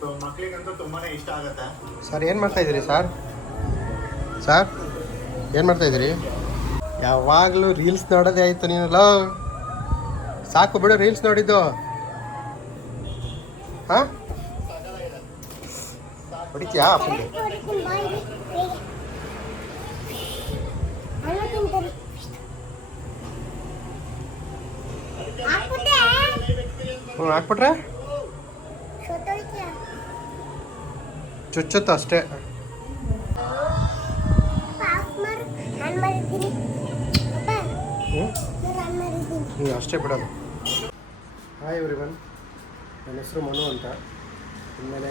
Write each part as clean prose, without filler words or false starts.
So ಮಕ್ಕಳಿಗಂತೂ ತುಂಬಾನೇ ಇಷ್ಟ ಆಗುತ್ತೆ. ಸರ್ ಏನು ಮಾಡ್ತಾ ಇದ್ದೀರಿ ಸರ್? ಏನು ಮಾಡ್ತಾ ಇದ್ದೀರಿ? ಯಾವಾಗಲೂ ರೀಲ್ಸ್ ನೋಡೋದೇ ಆಯಿತು ನೀನಲ್ಲ. ಸಾಕು ಬಿಡು ರೀಲ್ಸ್ ನೋಡಿದ್ದು. ಹಾಂ ಹೊಡಿತೀಯಾ ಅಪ್ಪನಿಗೆ? ಹಾಕ್ಬಿಟ್ರೆ ಚುಚ್ಚುತ್ತ ಅಷ್ಟೇ. ಅಷ್ಟೇ ಬಿಡೋದು. ಹಾಯ್ ಎವ್ರಿವನ್, ನನ್ನ ಹೆಸರು ಮನು ಅಂತ. ಇನ್ಮೇಲೆ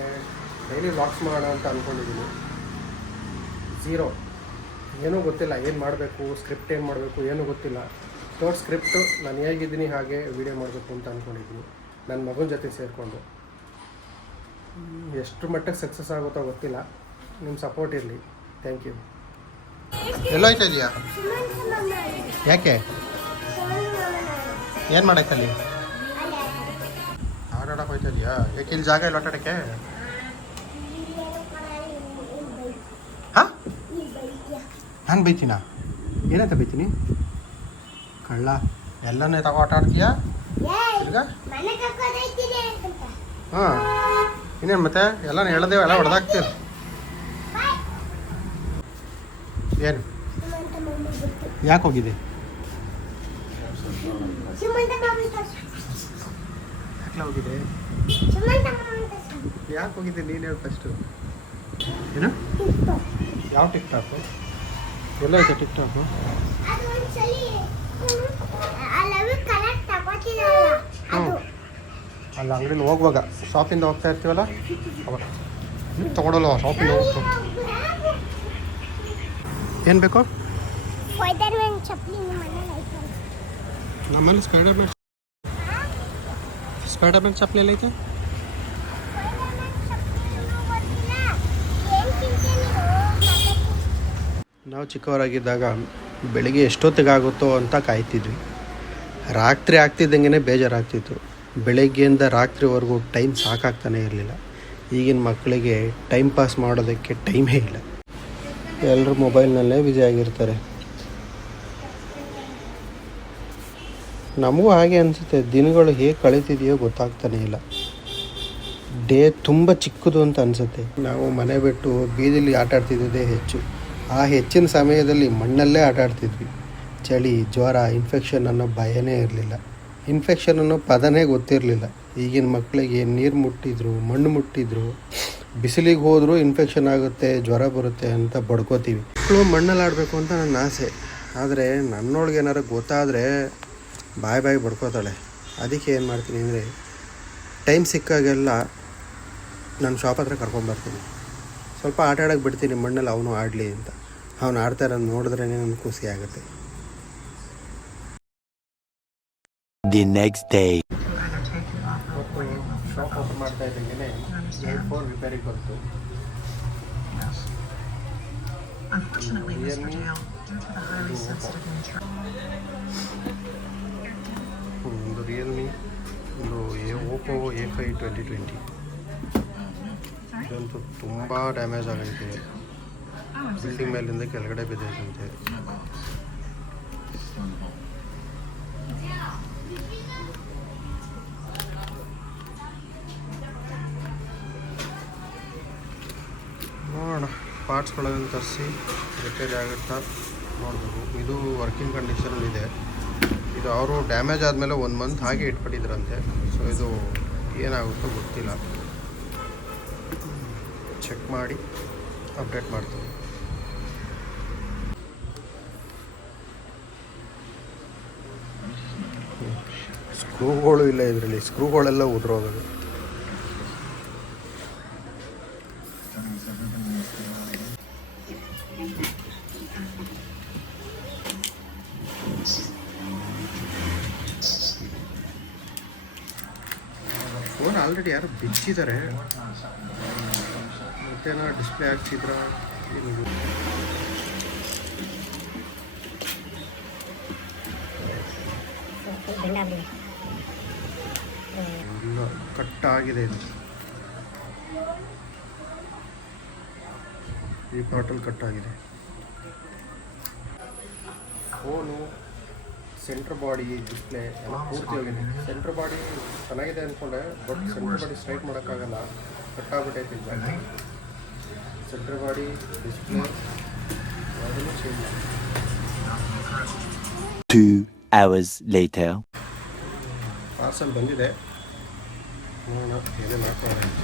ಡೈಲಿ ವ್ಲಾಗ್ಸ್ ಮಾಡೋಣ ಅಂತ ಅಂದ್ಕೊಂಡಿದ್ದೀನಿ. ಝೀರೋ, ಏನೂ ಗೊತ್ತಿಲ್ಲ, ಏನು ಮಾಡಬೇಕು, ಸ್ಕ್ರಿಪ್ಟ್ ಏನು ಮಾಡಬೇಕು ಏನೂ ಗೊತ್ತಿಲ್ಲ. ನೋಟ್ ಸ್ಕ್ರಿಪ್ಟು ನಾನು ಹೇಗಿದ್ದೀನಿ ಹಾಗೆ ವೀಡಿಯೋ ಮಾಡಬೇಕು ಅಂತ ಅಂದ್ಕೊಂಡಿದ್ದೀನಿ, ನನ್ನ ಮಗನ ಜೊತೆ ಸೇರಿಕೊಂಡು. ಎಷ್ಟು ಮಟ್ಟಕ್ಕೆ ಸಕ್ಸಸ್ ಆಗುತ್ತೋ ಗೊತ್ತಿಲ್ಲ, ನಿಮ್ಮ ಸಪೋರ್ಟ್ ಇರಲಿ. Thank you. ಎಲ್ಲೋಯ್ತಾ ಇದೆಯಾ? ಯಾಕೆ? ಏನು ಮಾಡಕ್ಕಲ್ಲಿ? ಆಟಾಡಕ್ಕೆ ಹೋಯ್ತಾ ಇದೆಯಾ? ಯಾಕೆ ಇಲ್ಲಿ ಜಾಗ ಇಲ್ಲ ಆಟಾಡಕ್ಕೆ? ಹಾಂ, ನಾನು ಬೈತೀನಾ? ಏನಂತ ಬೈತೀನಿ? ಕಳ್ಳ ಎಲ್ಲನೇ ತಗೋ ಆಟ ಆಡ್ತೀಯಾ ಈಗ? ಹಾಂ, ಇನ್ನೇನು ಮತ್ತೆ ಎಲ್ಲ ಹೇಳ್ದೇವೆ, ಎಲ್ಲ ಹೊಡೆದಾಕ್ತೀವಿ. ಏನು ಯಾಕೆ ಹೋಗಿದೆ? ಯಾಕೆ ಹೋಗಿದೆ? ಯಾಕೆ ಹೋಗಿದೆ ನೀನು ಹೇಳು ಫಸ್ಟು. ಏನು? ಯಾವ ಟಿಕ್ ಟಾಕು? ಎಲ್ಲ ಐತೆ ಟಿಕ್ ಟಾಕು? ಅಲ್ಲ, ಅಂಗಡಿಲಿ ಹೋಗುವಾಗ ಶಾಪಿಂದ ಹೋಗ್ತಾ ಇರ್ತೀವಲ್ಲ ಅವಾಗ ತೊಗೊಳಲ್ವ? ಶಾಪಿಂದ ಹೋಗ್ತು. ಏನು ಬೇಕು? ನಮ್ಮಲ್ಲಿ ಸ್ಪೈಡರ್ಮ್ಯಾನ್ ಚಪ್ಪಲಿ ಎಲ್ಲ ಐತೆ. ನಾವು ಚಿಕ್ಕವರಾಗಿದ್ದಾಗ ಬೆಳಿಗ್ಗೆ ಎಷ್ಟೊತ್ತಿಗಾಗುತ್ತೋ ಅಂತ ಕಾಯ್ತಿದ್ವಿ. ರಾತ್ರಿ ಆಗ್ತಿದ್ದಂಗೆ ಬೇಜಾರಾಗ್ತಿತ್ತು. ಬೆಳಗ್ಗೆಯಿಂದ ರಾತ್ರಿವರೆಗೂ ಟೈಮ್ ಸಾಕಾಗ್ತಾನೆ ಇರಲಿಲ್ಲ. ಈಗಿನ ಮಕ್ಕಳಿಗೆ ಟೈಮ್ ಪಾಸ್ ಮಾಡೋದಕ್ಕೆ ಟೈಮೇ ಇಲ್ಲ. ಎಲ್ಲರೂ ಮೊಬೈಲ್ನಲ್ಲೇ ಬ್ಯುಸಿ ಆಗಿರ್ತಾರೆ. ನಮಗೂ ಹಾಗೆ ಅನಿಸುತ್ತೆ. ದಿನಗಳು ಹೇಗೆ ಕಳೀತಿದೆಯೋ ಗೊತ್ತಾಗ್ತಾನೆ ಇಲ್ಲ. ಡೇ ತುಂಬ ಚಿಕ್ಕದು ಅಂತ ಅನಿಸುತ್ತೆ. ನಾವು ಮನೆ ಬಿಟ್ಟು ಬೀದಿಲಿ ಆಟ ಆಡ್ತಿದ್ದೇ ಹೆಚ್ಚು. ಆ ಹೆಚ್ಚಿನ ಸಮಯದಲ್ಲಿ ಮಣ್ಣಲ್ಲೇ ಆಟ ಆಡ್ತಿದ್ವಿ. ಚಳಿ, ಜ್ವರ, ಇನ್ಫೆಕ್ಷನ್ ಅನ್ನೋ ಭಯನೇ ಇರಲಿಲ್ಲ. ಇನ್ಫೆಕ್ಷನ್ ಅನ್ನೋ ಪದನೇ ಗೊತ್ತಿರಲಿಲ್ಲ. ಈಗಿನ ಮಕ್ಕಳಿಗೆ ನೀರು ಮುಟ್ಟಿದ್ರು, ಮಣ್ಣು ಮುಟ್ಟಿದ್ರು, ಬಿಸಿಲಿಗೆ ಹೋದರೂ ಇನ್ಫೆಕ್ಷನ್ ಆಗುತ್ತೆ, ಜ್ವರ ಬರುತ್ತೆ ಅಂತ ಬಡ್ಕೋತೀವಿ. ಮಕ್ಕಳು ಮಣ್ಣಲ್ಲಿ ಆಡಬೇಕು ಅಂತ ನನ್ನ ಆಸೆ. ಆದರೆ ನನ್ನೊಳಗೆ ಏನಾರು ಗೊತ್ತಾದರೆ ಬಾಯಿ ಬಡ್ಕೋತಾಳೆ. ಅದಕ್ಕೆ ಏನು ಮಾಡ್ತೀನಿ ಅಂದರೆ, ಟೈಮ್ ಸಿಕ್ಕಾಗೆಲ್ಲ ನಾನು ಶಾಪ್ ಹತ್ರ ಕರ್ಕೊಂಬರ್ತೀನಿ. ಸ್ವಲ್ಪ ಆಟ ಆಡೋಕ್ಕೆ ಬಿಡ್ತೀನಿ ಮಣ್ಣಲ್ಲಿ, ಅವನು ಆಡಲಿ ಅಂತ. ಅವನು ಆಡ್ತಾ ಇರೋದು ನೋಡಿದ್ರೇ ನನಗೆ ಖುಷಿ ಆಗುತ್ತೆ. The next day. ಮತ್ತು ಶಾಪ್ ಓಪನ್ ಮಾಡ್ತಾ ಇದ್ದಂಗೆ ಫೋನ್ ರಿಪೇರಿಗೆ ಬಂತು. ಒಂದು ರಿಯಲ್ಮಿ, ಒಂದು ಓಪೋ A5 2020. ಇದಂತೂ ತುಂಬ ಡ್ಯಾಮೇಜ್ ಆಗೈತೆ. ಬಿಲ್ಡಿಂಗ್ ಮೇಲಿಂದ ಕೆಳಗಡೆ ಬಿದ್ದೈತಂತೆ. ನೋಡೋಣ, ಪಾರ್ಟ್ಸ್ಗಳನ್ನು ತರಿಸಿ ರಿಪೇರಿ ಆಗುತ್ತಾ ನೋಡಬೇಕು. ಇದು ವರ್ಕಿಂಗ್ ಕಂಡೀಷನಲ್ಲಿದೆ. ಇದು ಅವರು ಡ್ಯಾಮೇಜ್ ಆದಮೇಲೆ 1 ಮಂತ್ ಹಾಗೆ ಇಟ್ಬಿಟ್ಟಿದ್ರಂತೆ. ಸೊ ಇದು ಏನಾಗುತ್ತೋ ಗೊತ್ತಿಲ್ಲ. ಚೆಕ್ ಮಾಡಿ ಅಪ್ಡೇಟ್ ಮಾಡ್ತೀವಿ. ಸ್ಕ್ರೂಗಳು ಇಲ್ಲ ಇದರಲ್ಲಿ. ಸ್ಕ್ರೂಗಳೆಲ್ಲ ಉದುರೋಗೋದು. ಫೋನ್ ಆಲ್ರೆಡಿ ಯಾರು ಬಿಚ್ಚಿದ್ದಾರೆ. ಮತ್ತೇನೋ ಡಿಸ್ಪ್ಲೇ ಹಾಕ್ಸಿದ್ರ ಏನು? ಕಟ್ಟಾಗಿದೆ ಇದು. ಈ ಪಾರ್ಟಲ್ಲಿ ಕಟ್ಟಾಗಿದೆ. ಫೋನು ಸೆಂಟ್ರ್ ಬಾಡಿ ಡಿಸ್ಪ್ಲೇ ಎಲ್ಲ ಪೂರ್ತಿ ಹೋಗಿದೆ. ಸೆಂಟ್ರ್ ಬಾಡಿ ಚೆನ್ನಾಗಿದೆ ಅಂದ್ಕೊಂಡೆ, ಬಟ್ ಸೆಂಟ್ರ್ ಬಾಡಿ ಸ್ಟ್ರೈಟ್ ಮಾಡೋಕ್ಕಾಗಲ್ಲ, ಕಟ್ಟಾಗ್ಬಿಟ್ಟೈತೆ ಈಗ. ಸೆಂಟ್ರ್ ಬಾಡಿ ಡಿಸ್ಪ್ಲೇ ಅದನ್ನು ಚೇಂಜ್ ಮಾಡಿ. 2 hours later. ಪಾರ್ಸಲ್ ಬಂದಿದೆ, ನೋಡೋಣ ಏನೇನು ಹಾಕೋಣ ಅಂತ.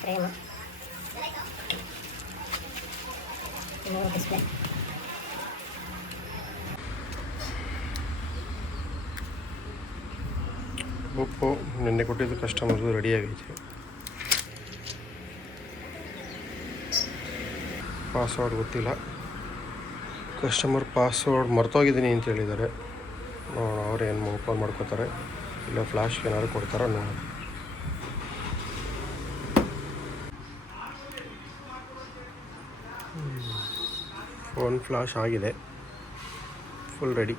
ಫ್ರೇಮ್ ಡಿಸ್ಪ್ಲೇ ಬುಕ್ಕು ನಿನ್ನೆ ಕೊಟ್ಟಿದ್ದು ಕಸ್ಟಮರ್ದು ರೆಡಿ ಆಗೈತೆ. ಪಾಸ್ವರ್ಡ್ ಗೊತ್ತಿಲ್ಲ, ಕಸ್ಟಮರ್ ಪಾಸ್ವರ್ಡ್ ಮರ್ತೋಗಿದ್ದೀನಿ ಅಂತ ಹೇಳಿದ್ದಾರೆ. ನೋಡೋಣ ಅವ್ರು ಏನು ಓಪನ್ ಮಾಡ್ಕೋತಾರೆ, ಇಲ್ಲ ಫ್ಲ್ಯಾಶ್ ಏನಾದ್ರು ಕೊಡ್ತಾರೋ ನೋಡೋಣ. ಫೋನ್ ಫ್ಲಾಶ್ ಆಗಿದೆ, ಫುಲ್ ರೆಡಿ.